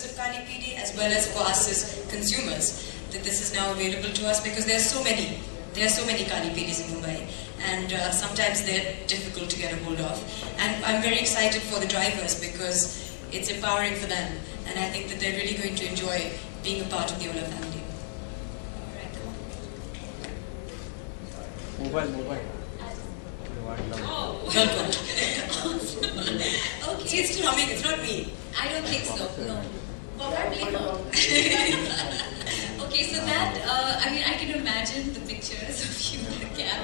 drivers of Kaali Peeli as well as for us as consumers, that this is now available to us because there are so many. There are so many Kaali Peelis in Mumbai, and sometimes they're difficult to get a hold of. And I'm very excited for the drivers because it's empowering for them, and I think that they're really going to enjoy being a part of the Ola family. Mobile. Oh, well good. Okay. See, it's still humming, it's not me. I don't think so, no. Probably not. Okay, so that, I mean, I can imagine the pictures of you in the cab,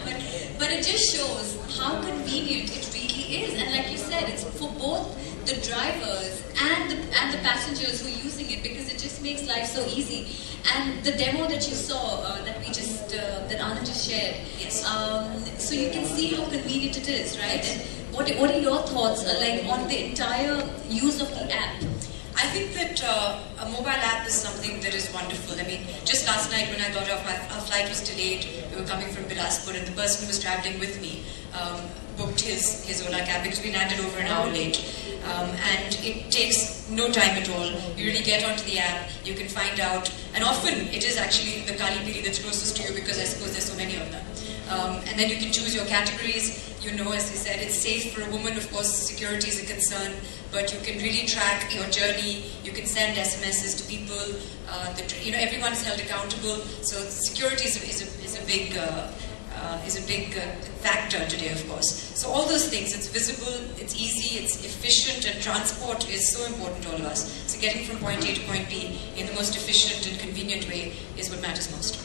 but it just shows how convenient it really is. And like you said, it's for both the drivers and the passengers who are using it, because it just makes life so easy. And the demo that you saw, that we just, that Anand just shared, yes. So you can see how convenient it is, right? And what are your thoughts, like, on the entire use of the app? I think that a mobile app is something that is wonderful. I mean, just last night when I got off, our flight was delayed. We were coming from Bilaspur, and the person who was traveling with me booked his Ola cab because we landed over an hour late. And it takes no time at all. You really get onto the app, you can find out, and often it is actually the Kaali Peeli that's closest to you because I suppose there's so many of them. And then you can choose your categories. You know, as you said, it's safe for a woman. Of course, security is a concern, but you can really track your journey. You can send SMSs to people. Everyone is held accountable. So security is a big factor today, of course. So all those things, it's visible, it's easy, it's efficient, and transport is so important to all of us. So getting from point A to point B in the most efficient and convenient way is what matters most.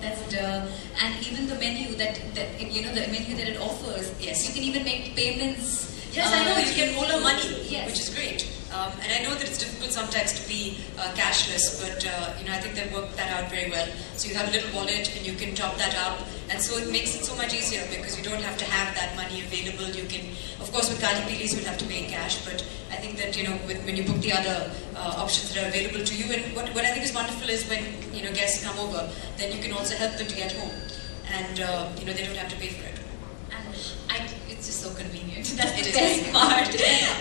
That's and even the menu that the menu that it offers. Yes. You can even make payments. Yes, I know, you get Ola money, yes. Which is great. And I know that it's difficult sometimes to be cashless, but I think they've worked that out very well. So you have a little wallet and you can top that up, and so it makes it so much easier because you don't have to have that money available. You can, of course, with Kaali Peelis you'll have to pay in cash, but I think that when you book the other options that are available to you, and what I think is wonderful is when guests come over, then you can also help them to get home, and they don't have to pay for it. And it's just so convenient. That's the best part.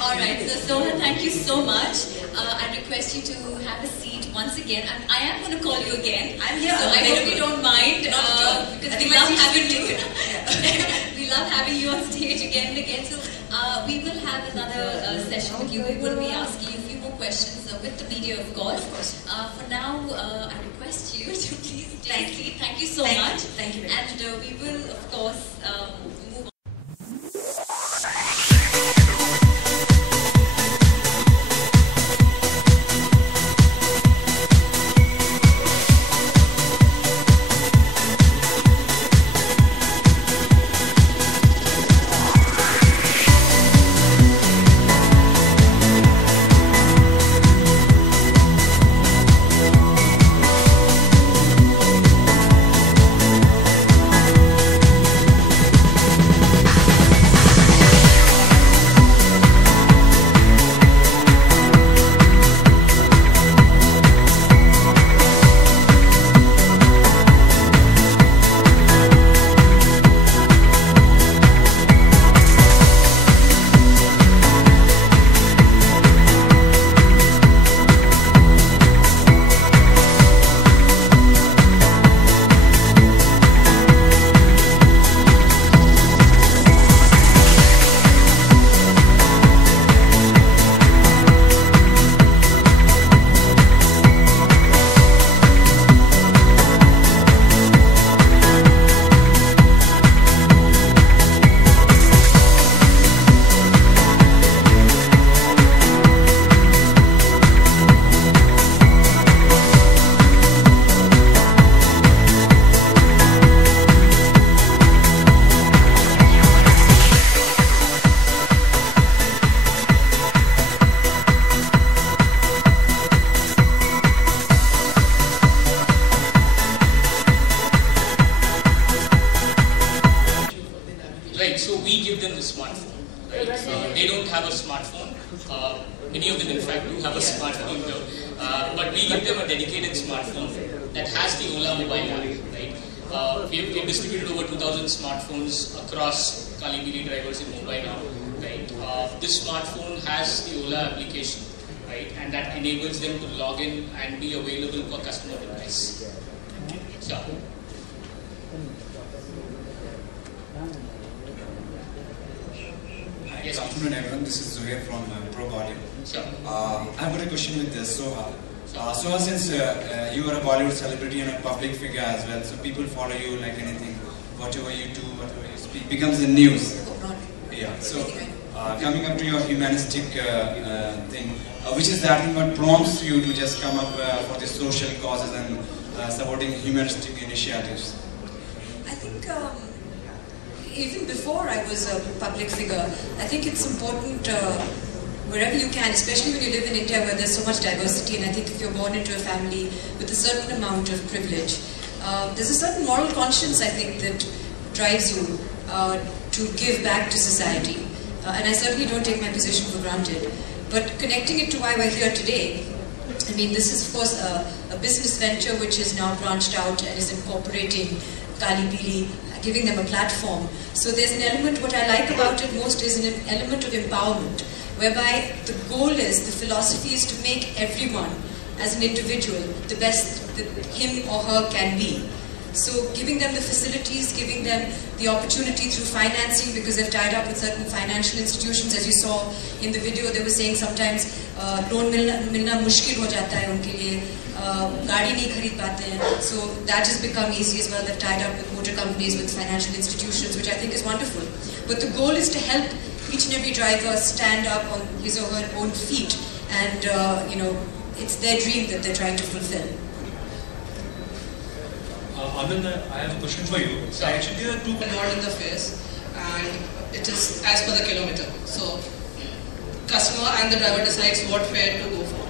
All right, so Soha, thank you so much. I request you to have a seat once again. And I am going to call you again. I'm here. So I hope you don't mind, because we love having you. We love having you on stage again and again. So we will have another session with you. We will be asking you a few more questions with the media, of course. For now, I request you to please take a seat. Thank you so much. Thank you very much. And we will, of course, move on. They don't have a smartphone. Many of them, in fact, do have a smartphone though. But we give them a dedicated smartphone that has the Ola mobile app, right? We've distributed over 2,000 smartphones across Kaali Peeli drivers in Mumbai now, right? This smartphone has the Ola application, right? And that enables them to log in and be available for customer device. Sure. Good afternoon, everyone. This is Zuhair from Kaali. Sure. I've got a question with Soha. Soha, since you are a Bollywood celebrity and a public figure as well, so people follow you like anything, whatever you do, whatever you speak, becomes the news. Yeah. So coming up to your humanistic thing, which is that thing what prompts you to just come up for the social causes and supporting humanistic initiatives? I think even before I was a public figure, I think it's important wherever you can, especially when you live in India where there's so much diversity, and I think if you're born into a family with a certain amount of privilege, there's a certain moral conscience, I think, that drives you to give back to society. And I certainly don't take my position for granted. But connecting it to why we're here today, I mean, this is of course a business venture which is now branched out and is incorporating Kaali, Peeli, giving them a platform. So there's an element, what I like about it most is an element of empowerment, whereby the goal is, the philosophy is to make everyone as an individual the best that him or her can be. So giving them the facilities, giving them the opportunity through financing, because they've tied up with certain financial institutions. As you saw in the video, they were saying sometimes loan milna mushkil ho jata hai unke liye, gaadi nahi kharid pate hain. So that has become easy as well. They've tied up with motor companies, with financial institutions, which I think is wonderful. But the goal is to help each and every driver stand up on his or her own feet, and you know, it's their dream that they're trying to fulfill. Anand, I have a question for you. So actually there are two involved in the fares, and it is as per the kilometer. So customer and the driver decides what fare to go for.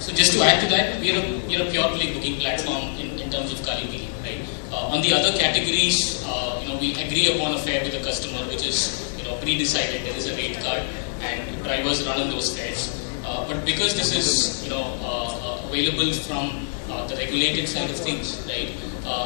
So just to add to that, we are a pure play booking platform in terms of Kaali, Peeli, right? On the other categories, you know, we agree upon a fare with the customer, which is, you know, pre-decided. There is a rate card, and drivers run on those fares. But because this is, you know, available from the regulated side of things, right?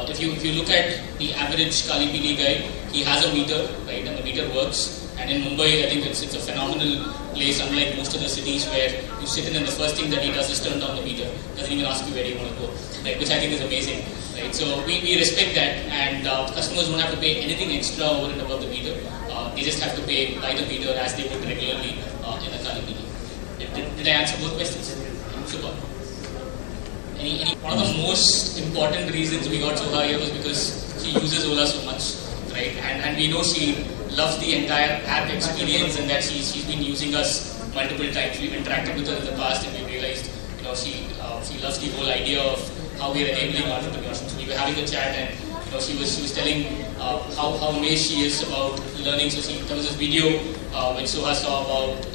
If you look at the average Kaali, Peeli guy, he has a meter, right, and the meter works. And in Mumbai, I think it's a phenomenal place, unlike most of the cities where you sit in and the first thing that he does is turn down the meter. Doesn't even ask you where you want to go, right? Which I think is amazing, right? So we respect that, and customers don't have to pay anything extra over and above the meter. They just have to pay by the meter as they would regularly in a Kaali, Peeli. Did I answer both questions? Super. One of the most important reasons we got Soha here was because she uses Ola so much, right? And we know she loves the entire app experience, and that she's been using us multiple times. We've interacted with her in the past, and we realized, you know, she loves the whole idea of how we are enabling entrepreneurship. So we were having a chat, and you know, she was telling how amazed she is about learning. So there was this video which Soha saw about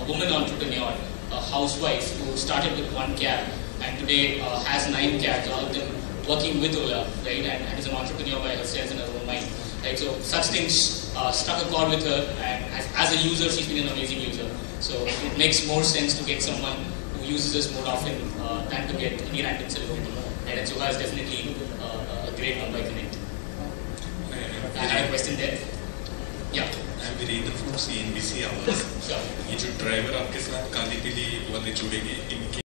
a woman entrepreneur, a housewife who started with one cab and today has 9 cabs, all of them working with Ola, right? And is an entrepreneur by herself in her own mind, right? So such things struck a chord with her, and as a user, she's been an amazing user. So it makes more sense to get someone who uses us more often than to get any random celebrity. Right? And Soha is definitely a great Mumbai connect. I had a question there. Yeah. I'm Virendra from CNBC Hours. Sure. ये जो driver आपके साथ काली पीली वाले जुड़ेंगे, इनके